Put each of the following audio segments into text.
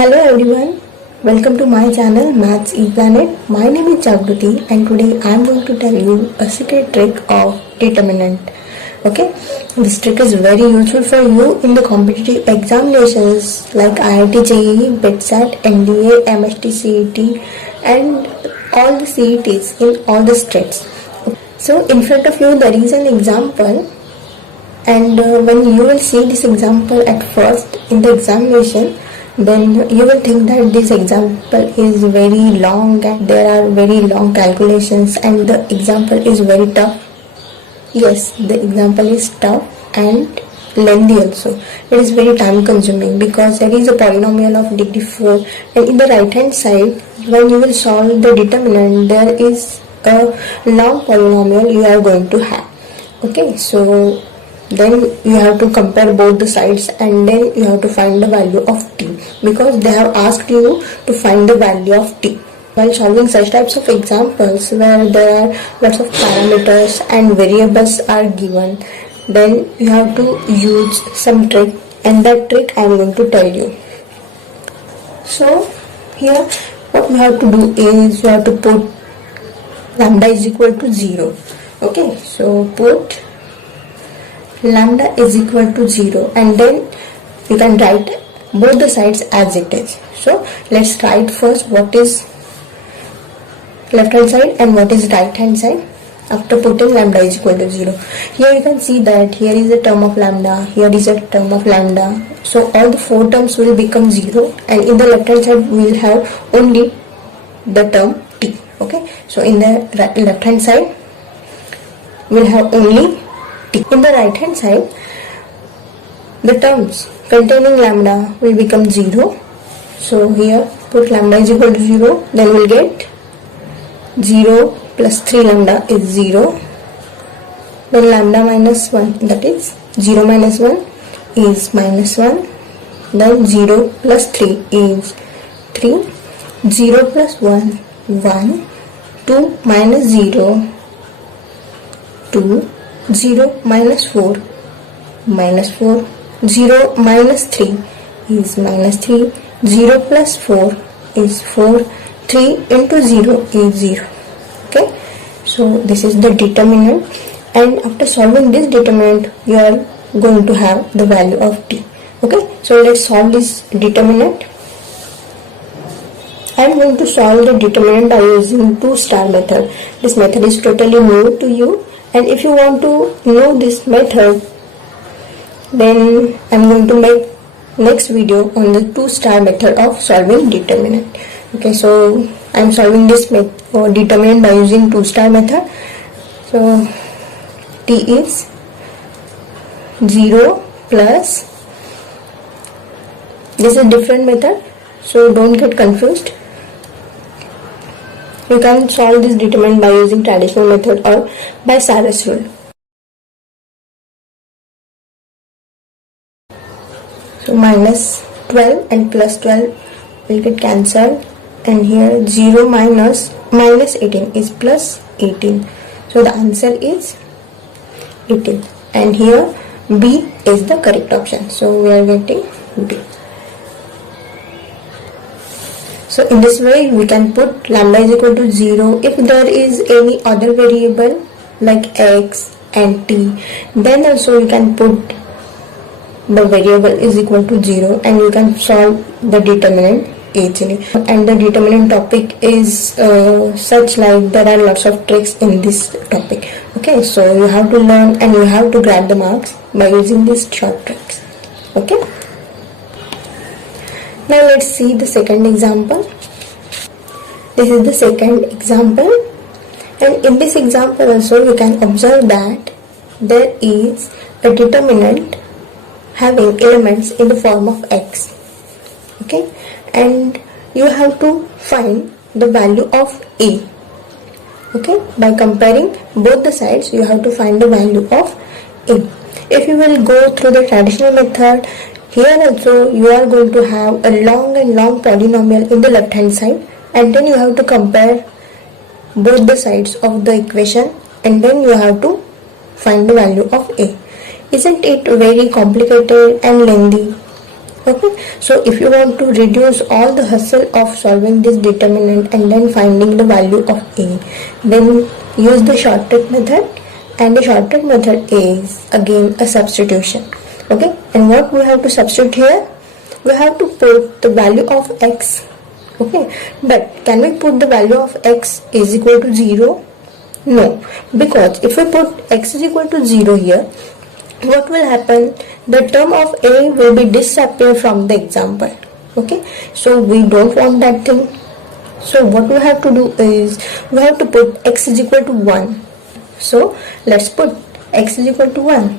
Hello everyone, welcome to my channel Maths ePlanet. My name is Jagruti and today I am going to tell you a secret trick of determinant. Okay, this trick is very useful for you in the competitive examinations like IIT JEE, BETSAT, NDA, MST CET and all the CETs in all the states. So in front of you there is an example and when you will see this example at first in the examination, then you will think that this example is very long and there are very long calculations and the example is very tough. Yes, the example is tough and lengthy also. It is very time consuming because there is a polynomial of degree 4 and in the right hand side when you will solve the determinant there is a long polynomial you are going to have. Okay, so then you have to compare both the sides and then you have to find the value of t because they have asked you to find the value of t. While solving such types of examples where there are lots of parameters and variables are given, then you have to use some trick and that trick I am going to tell you. So here what you have to do is you have to put lambda is equal to 0. Okay, so put lambda is equal to 0 and then you can write both the sides as it is. So let's write first what is left hand side and what is right hand side after putting lambda is equal to 0. Here you can see that here is a term of lambda, here is a term of lambda. So all the 4 terms will become 0 and in the left hand side we will have only the term t. Okay, so in the left hand side we will have only t. In the right hand side the terms containing lambda will become 0. So here put lambda is equal to 0, then we will get 0 plus 3 lambda is 0, then lambda minus 1 that is 0 minus 1 is minus 1, then 0 plus 3 is 3, 0 plus 1 1, 2 minus 0 2, 0 minus 4 minus 4, 0 minus 3 is minus 3, 0 plus 4 is 4, 3 into 0 is 0. Okay, so this is the determinant and after solving this determinant you are going to have the value of t. Okay, so let's solve this determinant. I am going to solve the determinant by using 2 star method. This method is totally new to you and if you want to know this method then I am going to make next video on the 2 star method of solving determinant. Okay, so I am solving this determinant by using 2 star method. So t is 0 plus, this is a different method so don't get confused. You can solve this determinant by using traditional method or by Sarus rule. So minus 12 and plus 12 will get cancelled and here 0 minus 18 is plus 18. So the answer is 18 and here B is the correct option. So we are getting B. So in this way we can put lambda is equal to 0. If there is any other variable like x and t, then also you can put the variable is equal to 0 and you can solve the determinant easily. And the determinant topic is such like there are lots of tricks in this topic. Okay, so you have to learn and you have to grab the marks by using these short tricks. Okay. Now let's see the second example. This is the second example and in this example also you can observe that there is a determinant having elements in the form of x. Okay, and you have to find the value of a. Okay, by comparing both the sides you have to find the value of a. If you will go through the traditional method, here also you are going to have a long polynomial in the left hand side and then you have to compare both the sides of the equation and then you have to find the value of a. Isn't it very complicated and lengthy? Okay, so if you want to reduce all the hustle of solving this determinant and then finding the value of A, then use the shortcut method, and the shortcut method is again a substitution. Okay, and what we have to substitute here? We have to put the value of x. Okay, but can we put the value of x is equal to 0? No, because if we put x is equal to 0 here, what will happen? The term of A will be disappear from the example. Okay, so we don't want that thing. So what we have to do is we have to put x is equal to 1. So let's put x is equal to 1.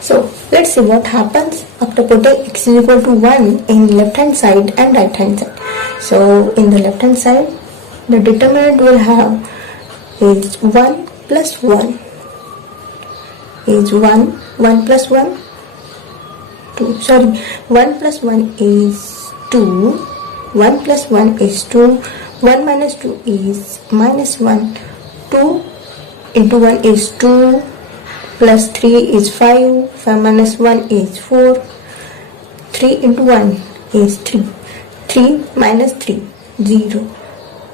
So let's see what happens after putting x is equal to 1 in left hand side and right hand side. So in the left hand side, the determinant will have is 1 plus 1 is 1 plus 1 2, sorry, 1 plus 1 is 2, 1 plus 1 is 2, 1 minus 2 is minus 1, 2 into 1 is 2, plus 3 is 5, 5 minus 1 is 4, 3 into 1 is 3, 3 minus 3, 0,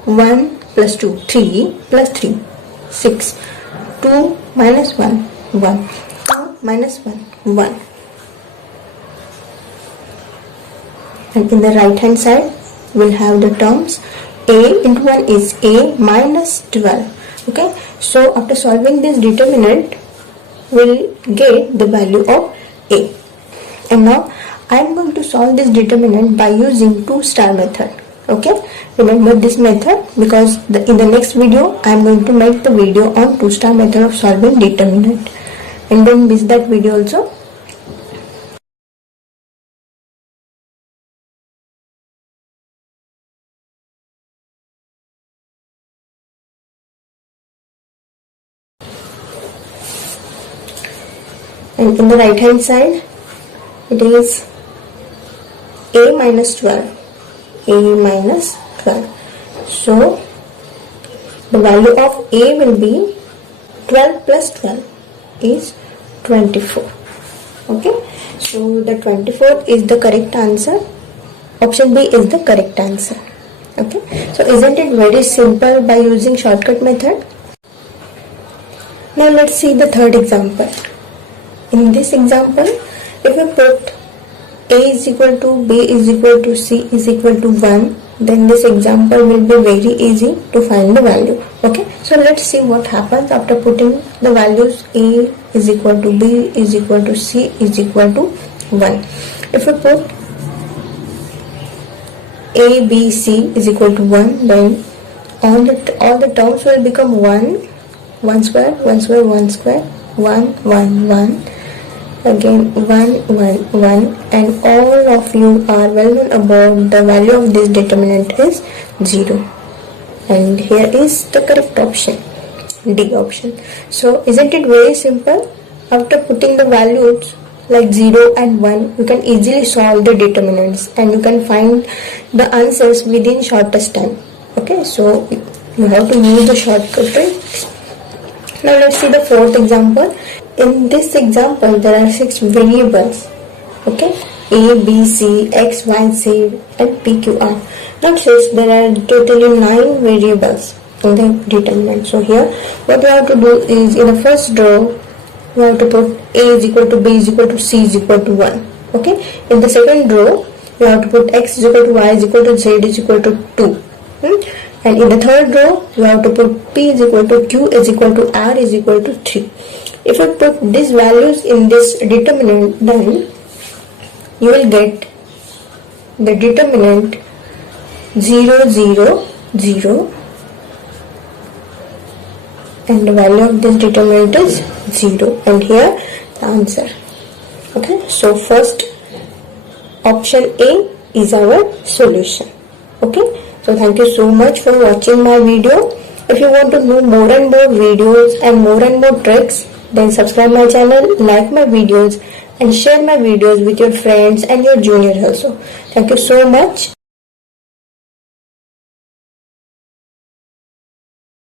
1 plus 2, 3 plus 3, 6, 2 minus 1, 1, 2 minus 1, 1. And in the right hand side, we'll have the terms A into 1 is A minus 12. Okay, so after solving this determinant, we'll get the value of A. And now I am going to solve this determinant by using 2-star method. Okay, remember this method because in the next video I am going to make the video on 2-star method of solving determinant, and don't miss that video also. And in the right hand side, it is A minus 12. A minus 12. So the value of A will be 12 plus 12 is 24. Okay, so the 24 is the correct answer. Option B is the correct answer. Okay, so isn't it very simple by using shortcut method? Now let's see the third example. In this example, if we put A is equal to B is equal to C is equal to 1, then this example will be very easy to find the value. Okay, so let's see what happens after putting the values A is equal to B is equal to C is equal to 1. If we put A, B, C is equal to 1, then all the terms will become 1, 1 square, 1 square, 1 square, 1, 1, 1. Again 1, 1, 1, and all of you are well known about the value of this determinant is 0, and here is the correct option, D option. So isn't it very simple? After putting the values like 0 and 1, you can easily solve the determinants and you can find the answers within shortest time. Okay, so you have to use the shortcut tricks. Now let's see the fourth example. In this example, there are 6 variables. Okay, A, B, C, X, Y, Z, and P, Q, R. Not 6, there are totally 9 variables in the determinant. So here, what you have to do is in the first row, you have to put A is equal to B is equal to C is equal to 1. Okay, in the second row, you have to put X is equal to Y is equal to Z is equal to 2. And in the third row, you have to put P is equal to Q is equal to R is equal to 3. If you put these values in this determinant, then you will get the determinant 0, 0, 0, and the value of this determinant is 0, and here the answer. Okay, so first option A is our solution. Okay, so thank you so much for watching my video. If you want to know more and more videos and more tricks, then subscribe my channel, like my videos, and share my videos with your friends and your juniors also. Thank you so much.